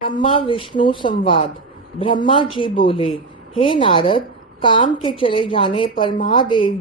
ब्रह्मा विष्णु संवाद। ब्रह्मा जी बोले, हे नारद, काम के चले जाने पर महादेव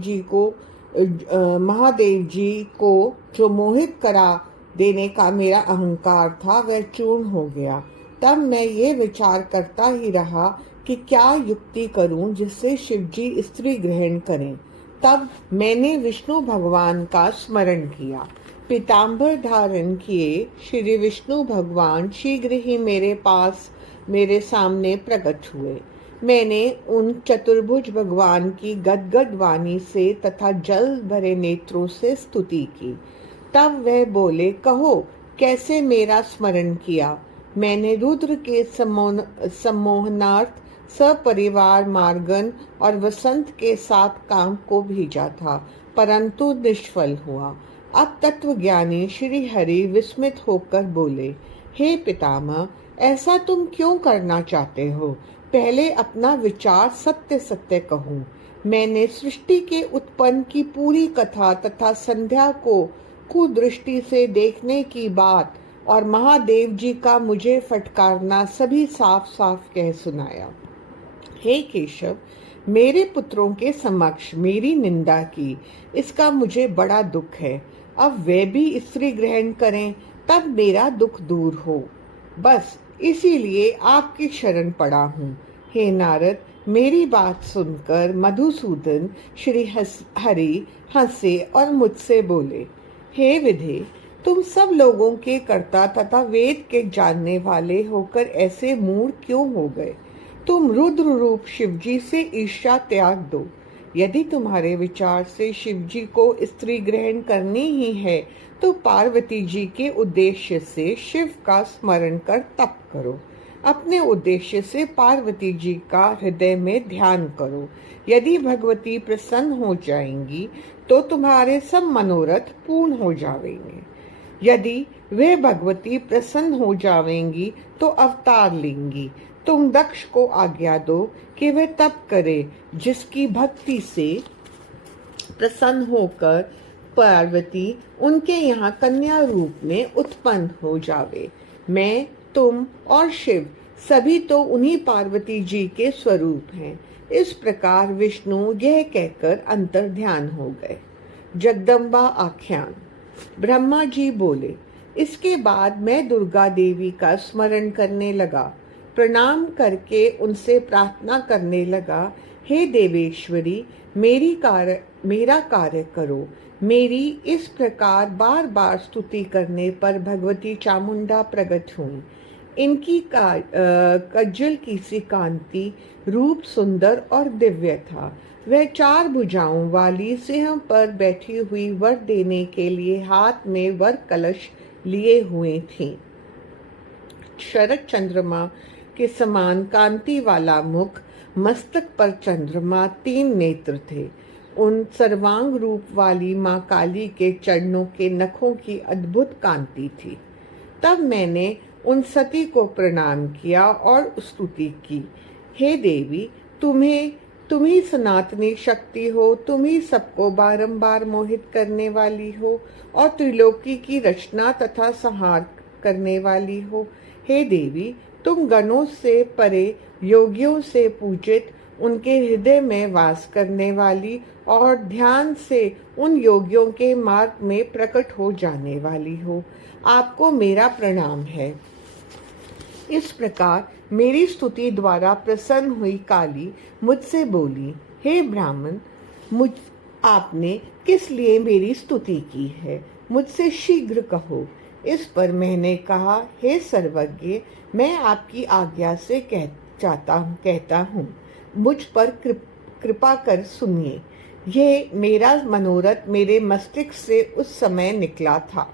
जी को जो मोहित करा देने का मेरा अहंकार था वह चूर्ण हो गया। तब मैं ये विचार करता ही रहा कि क्या युक्ति करूं जिससे शिव जी स्त्री ग्रहण करें। तब मैंने विष्णु भगवान का स्मरण किया। पीताम्बर धारण किए श्री विष्णु भगवान शीघ्र ही मेरे सामने प्रकट हुए। मैंने उन चतुर्भुज भगवान की गदगद वाणी से तथा जल भरे नेत्रों से स्तुति की। तब वह बोले, कहो कैसे मेरा स्मरण किया। मैंने रुद्र के सम्मोहनार्थ सपरिवार मार्गन और वसंत के साथ काम को भेजा था, परंतु निष्फल हुआ। अब तत्वज्ञानी श्री हरि विस्मित होकर बोले, हे पितामह, ऐसा तुम क्यों करना चाहते हो? पहले अपना विचार सत्य सत्य कहो। मैंने सृष्टि के उत्पन्न की पूरी कथा तथा संध्या को कुदृष्टि से देखने की बात और महादेव जी का मुझे फटकारना सभी साफ साफ कह सुनाया। हे केशव, मेरे पुत्रों के समक्ष मेरी निंदा की, इसका मुझे बड़ा दुख है। अब वे भी स्त्री ग्रहण करें तब मेरा दुख दूर हो। बस इसीलिए आपकी शरण पड़ा हूँ। हे नारद, मेरी बात सुनकर मधुसूदन श्री हरि हंसे और मुझसे बोले, हे विधे, तुम सब लोगों के कर्ता तथा वेद के जानने वाले होकर ऐसे मूढ़ क्यों हो गए? तुम रुद्र रूप शिवजी से ईर्ष्या त्याग दो। यदि तुम्हारे विचार से शिवजी को स्त्री ग्रहण करनी ही है तो पार्वती जी के उद्देश्य से शिव का स्मरण कर तप करो। अपने उद्देश्य से पार्वती जी का हृदय में ध्यान करो। यदि भगवती प्रसन्न हो जाएंगी तो तुम्हारे सब मनोरथ पूर्ण हो जाएंगे। यदि वे भगवती प्रसन्न हो जाएंगी तो अवतार लेंगी। तुम दक्ष को आज्ञा दो कि वह तप करे, जिसकी भक्ति से प्रसन्न होकर पार्वती उनके यहाँ कन्या रूप में उत्पन्न हो जावे। मैं, तुम और शिव सभी तो उन्हीं पार्वती जी के स्वरूप हैं। इस प्रकार विष्णु यह कहकर अंतर ध्यान हो गए। जगदम्बा आख्यान। ब्रह्मा जी बोले, इसके बाद मैं दुर्गा देवी का स्मरण करने लगा। प्रणाम करके उनसे प्रार्थना करने लगा, हे देवेश्वरी, मेरा कार्य करो। मेरी इस प्रकार बार बार स्तुति करने पर भगवती चामुंडा प्रकट हुई। इनकी कज्जल की सी कांति रूप सुंदर और दिव्य था। वह 4 भुजाओं वाली सिंह पर बैठी हुई वर देने के लिए हाथ में वर कलश लिए हुए थी। शरद चंद्रमा के समान कांति वाला मुख, मस्तक पर चंद्रमा, 3 नेत्र थे। उन सर्वांग रूप वाली माँ काली के चरणों के नखों की अद्भुत कांति थी। तब मैंने उन सती को प्रणाम किया और स्तुति की, हे देवी, तुम ही सनातनी शक्ति हो, तुम ही सबको बारंबार मोहित करने वाली हो और त्रिलोकी की रचना तथा संहार करने वाली हो। हे देवी, तुम गणों से परे योगियों से पूजित, उनके हृदय में वास करने वाली और ध्यान से उन योगियों के मार्ग में प्रकट हो जाने वाली हो। आपको मेरा प्रणाम है। इस प्रकार मेरी स्तुति द्वारा प्रसन्न हुई काली मुझसे बोली, हे ब्राह्मण, आपने किस लिए मेरी स्तुति की है? मुझसे शीघ्र कहो। इस पर मैंने कहा, हे सर्वज्ञ, मैं आपकी आज्ञा से कहता हूँ, मुझ पर कृपा कर सुनिए। यह मेरा मनोरथ मेरे मस्तिष्क से उस समय निकला था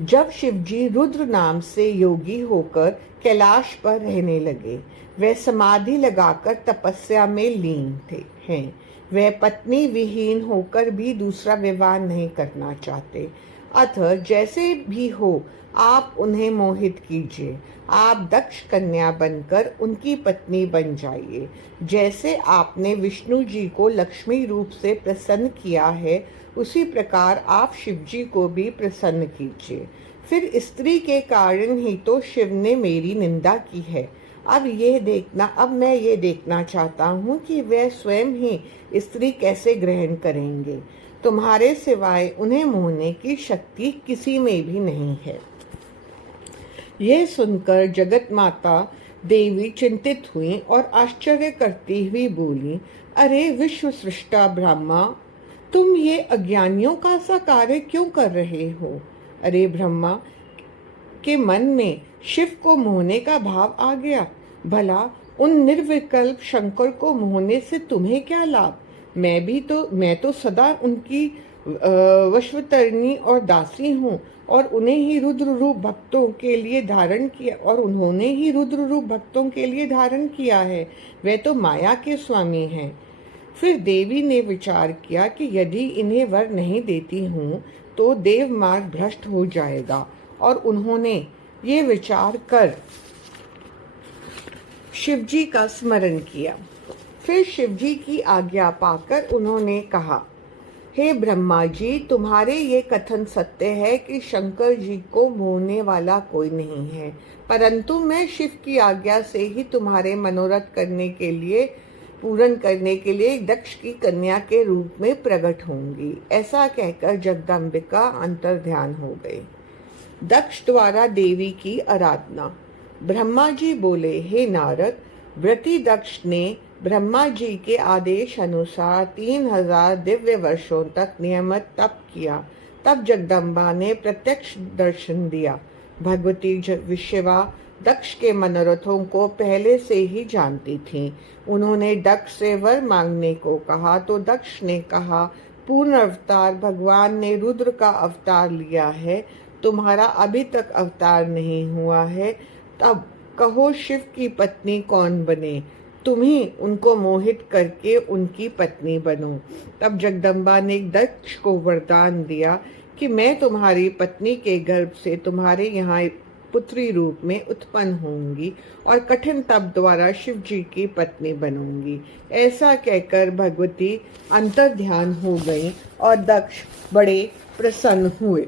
जब शिवजी रुद्र नाम से योगी होकर कैलाश पर रहने लगे। वे समाधि लगाकर तपस्या में लीन हैं। वे पत्नी विहीन होकर भी दूसरा विवाह नहीं करना चाहते। अतः जैसे भी हो आप उन्हें मोहित कीजिए। आप दक्ष कन्या बनकर उनकी पत्नी बन जाइए। जैसे आपने विष्णु जी को लक्ष्मी रूप से प्रसन्न किया है, उसी प्रकार आप शिव जी को भी प्रसन्न कीजिए। फिर स्त्री के कारण ही तो शिव ने मेरी निंदा की है। अब मैं ये देखना चाहता हूँ कि वे स्वयं ही स्त्री कैसे ग्रहण करेंगे। तुम्हारे सिवाय उन्हें मोहने की शक्ति किसी में भी नहीं है। यह सुनकर जगत माता देवी चिंतित हुई और आश्चर्य करती हुई बोली, अरे विश्व सृष्टा ब्रह्मा, तुम ये अज्ञानियों का सा कार्य क्यों कर रहे हो? अरे ब्रह्मा के मन में शिव को मोहने का भाव आ गया। भला उन निर्विकल्प शंकर को मोहने से तुम्हें क्या लाभ? मैं तो सदा उनकी वशवतरणी और दासी हूँ और उन्हें ही रुद्र रूप भक्तों के लिए धारण किया और उन्होंने ही रुद्र रूप भक्तों के लिए धारण किया है। वे तो माया के स्वामी हैं। फिर देवी ने विचार किया कि यदि इन्हें वर नहीं देती हूँ तो देव मार्ग भ्रष्ट हो जाएगा, और उन्होंने ये विचार कर शिवजी का स्मरण किया। फिर शिवजी की आज्ञा पाकर उन्होंने कहा, हे ब्रह्मा जी, तुम्हारे ये कथन सत्य है कि शंकर जी को मोहने वाला कोई नहीं है, परंतु मैं शिव की आज्ञा से ही तुम्हारे मनोरथ पूर्ण करने के लिए दक्ष की कन्या के रूप में प्रकट होंगी। ऐसा कहकर जगदम्बिका अंतर्ध्यान हो गई। दक्ष द्वारा देवी की आराधना। ब्रह्मा जी बोले, हे नारद, व्रती दक्ष ने ब्रह्मा जी के आदेश अनुसार 3000 दिव्य वर्षों तक नियमित तप किया। तब जगदम्बा ने प्रत्यक्ष दर्शन दिया। भगवती शिवा दक्ष के मनोरथों को पहले से ही जानती थी। उन्होंने दक्ष से वर मांगने को कहा तो दक्ष ने कहा, पूर्ण अवतार भगवान ने रुद्र का अवतार लिया है, तुम्हारा अभी तक अवतार नहीं हुआ है, तब कहो शिव की पत्नी कौन बने, तुम ही उनको मोहित करके उनकी पत्नी बनो। तब जगदम्बा ने दक्ष को वरदान दिया कि मैं तुम्हारी पत्नी के गर्भ से तुम्हारे यहाँ पुत्री रूप में उत्पन्न होंगी और कठिन तप द्वारा शिव जी की पत्नी बनूंगी। ऐसा कहकर भगवती अंतर्ध्यान हो गई और दक्ष बड़े प्रसन्न हुए।